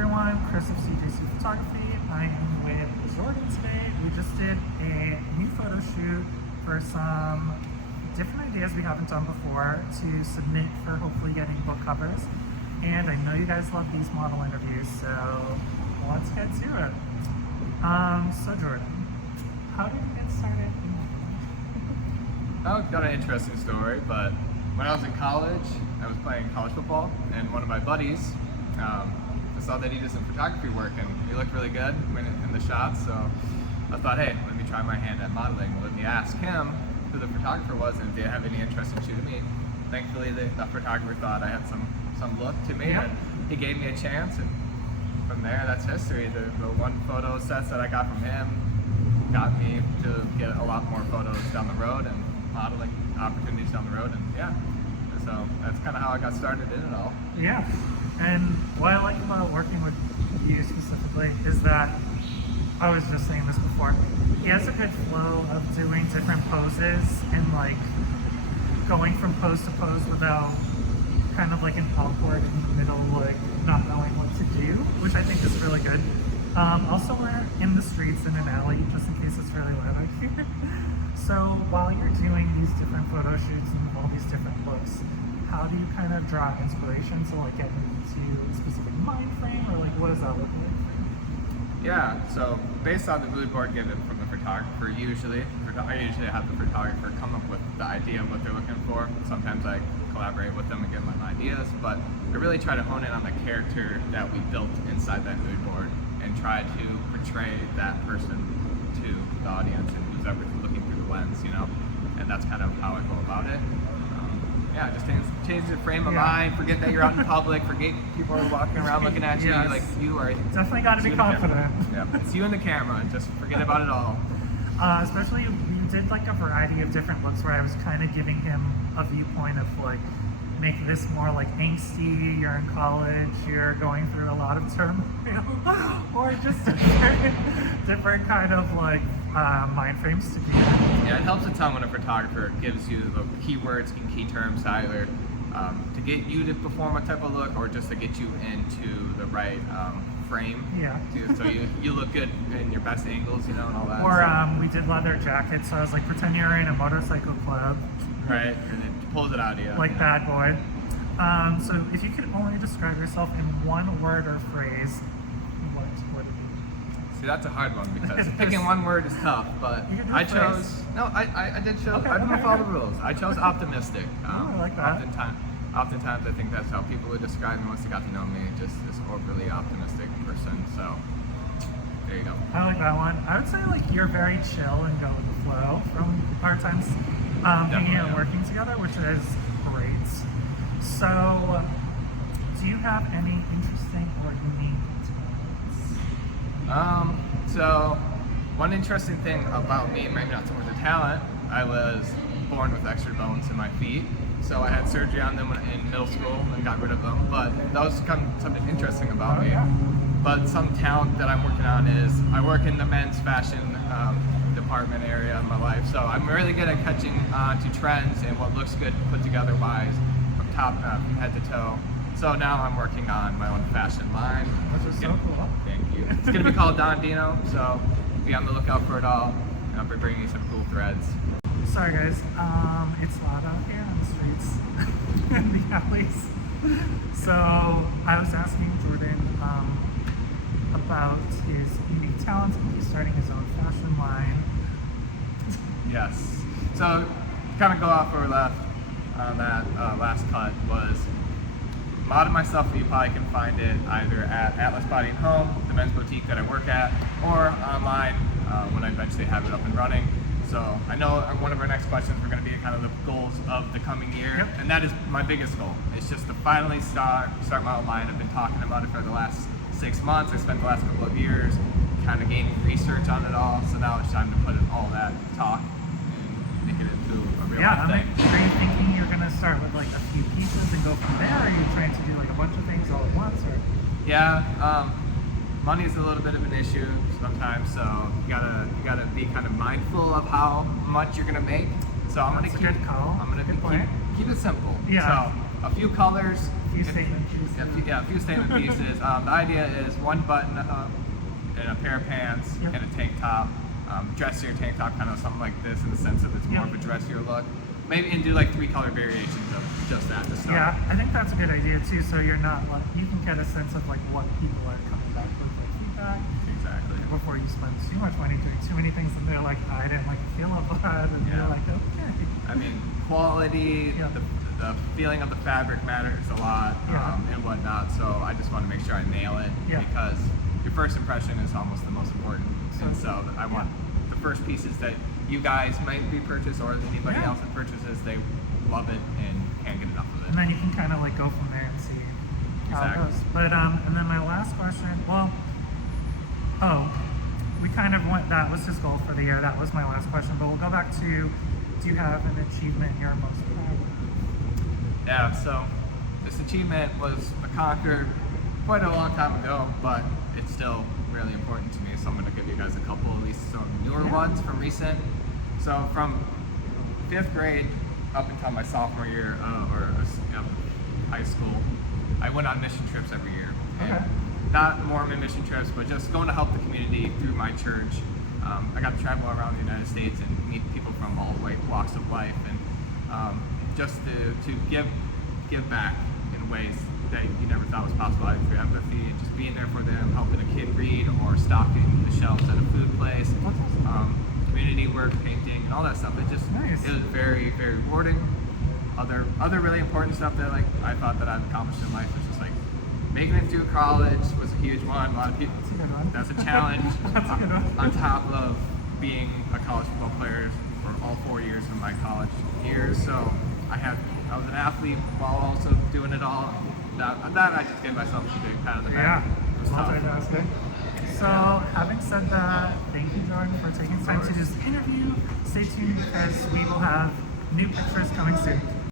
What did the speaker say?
everyone, Chris of CJC Photography. I am with Jordan today. We just did a new photo shoot for some different ideas we haven't done before to submit for hopefully getting book covers. And I know you guys love these model interviews, so let's get to it. So Jordan, how did you get started in modeling? Oh, got an interesting story, but when I was in college, I was playing college football, and one of my buddies, I saw that he did some photography work, and he looked really good in the shots, so I thought, hey, let me try my hand at modeling. Let me ask him who the photographer was and if they have any interest in shooting me. Thankfully, the photographer thought I had some look to me, and he gave me a chance, and from there, that's history. The one photo sets that I got from him got me to get a lot more photos down the road and modeling opportunities down the road, and yeah. So that's kind of how I got started in it all. Yeah, and what I like about working with you specifically is that, I was just saying this before, he has a good flow of doing different poses and like going from pose to pose without kind of like an awkward in the middle, like not knowing what to do, which I think is really good. Also, we're in the streets in an alley, just in case it's really loud out here. So while you're doing these different photo shoots and all these different looks, how do you kind of draw inspiration to like get into a specific mind frame, or like what does that look like? Yeah, so based on the mood board given from the photographer, I usually have the photographer come up with the idea of what they're looking for. Sometimes I collaborate with them and give them ideas, but I really try to hone in on the character that we built inside that mood board and try to portray that person to the audience and who's ever looking through the lens, you know? And that's kind of how I go about it. Yeah, just change the frame of mind, forget that you're out in public, forget people are walking around looking at you, like you are. Definitely got to be confident. Yeah, it's you and the camera, and just forget about it all. Especially you did like a variety of different looks where I was kind of giving him a viewpoint of like, make this more like angsty, you're in college, you're going through a lot of turmoil, or just different kind of like mind frames to be in. Yeah, it helps a ton when a photographer gives you the keywords and key terms to either to get you to perform a type of look or just to get you into the right frame. Yeah. So you look good in your best angles, you know, and all that. Or we did leather jackets, so I was like, pretend you're in a motorcycle club. Right, and it pulls it out of you. Like Bad Boy. So if you could only describe yourself in one word or phrase, what would it be? See, that's a hard one because picking one word is tough, but I chose, I did choose, I'm going to follow the rules. I chose optimistic. I like that. Oftentimes I think that's how people would describe me once they got to know me, just this overly optimistic person, so there you go. I like that one. I would say like you're very chill and go with the flow from our times hanging out and working together, which is great. So, do you have any interesting or unique talents? So one interesting thing about me, maybe not so much a talent, I was born with extra bones in my feet. So I had surgery on them in middle school and got rid of them. But that was something interesting about me. Yeah. But some talent that I'm working on is I work in the men's fashion department area in my life. So I'm really good at catching on to trends and what looks good put together wise from from head to toe. So now I'm working on my own fashion line. Which is so cool. Thank you. It's going to be called Jordon Deno, so be on the lookout for it all. And I'll be bringing you some cool threads. Sorry guys, it's loud out here on the streets and the alleys. So I was asking Jordan about his unique talents and he's starting his own fashion line. Yes. So kind of go off where we left on that last cut was a lot of my stuff you probably can find it either at Atlas Body and Home, the men's boutique that I work at, or online when I eventually have it up and running. So I know one of our next questions we're going to be kind of the goals of the coming year, and that is my biggest goal. It's just to finally start my own line. I've been talking about it for the last 6 months. I spent the last couple of years kind of gaining research on it all, so now it's time to put in all that talk and make it into a real thing. Are you thinking you're going to start with like a few pieces and go from there? Or are you trying to do like a bunch of things all at once? Or? Yeah, money is a little bit of an issue sometimes, so you gotta be kind of mindful of how much you're gonna make. So I'm gonna keep it simple. Yeah. So a few colors, few statement pieces. A few statement pieces. The idea is one button up and a pair of pants Yep. and a tank top. Dressier tank top, kind of something like this in the sense of it's more of a dressier look. Maybe and do like 3 color variations of just that to start. Yeah, I think that's a good idea too. So you're not like you can get a sense of like what people are coming back with like feedback Exactly. before you spend too much money doing too many things and they're like, I didn't like the feel of that, and Yeah. you're like, okay. I mean, quality, Yeah. the feeling of the fabric matters a lot, Yeah. and whatnot. So I just want to make sure I nail it Yeah. because your first impression is almost the most important. And so I want the first pieces that you guys might be purchased or anybody Yeah. else that purchases, they love it and can't get enough of it. And then you can kind of like go from there and see how Exactly. it goes. But and then my last question, we kind of went. That was his goal for the year. That was my last question. But we'll go back to, do you have an achievement you're most proud of? Yeah, so this achievement was conquered quite a long time ago, but it's still really important to me. So I'm going to give you guys a couple, at least some newer ones from recent. So from 5th grade up until my sophomore year high school, I went on mission trips every year. And Okay. not Mormon mission trips, but just going to help the community through my church. I got to travel around the United States and meet people from all walks of life, and just to give back in ways that you never thought was possible, either through empathy and just being there for them, helping a kid read, or stocking the shelves at a food place, community work, painting, and all that stuff. It was very, very rewarding. Other really important stuff that like I thought that I've accomplished in life was just like making it through college was a huge one. A lot of people, That's a good one. that's a challenge. That's a good one. On top of being a college football player for all 4 years of my college years, so I was an athlete while also doing it all. That I just gave myself a big pat on the back. It was tough. Multitasking. So, having said that, thank you, Jordan, for taking time to just interview. Stay tuned because we will have new pictures coming soon.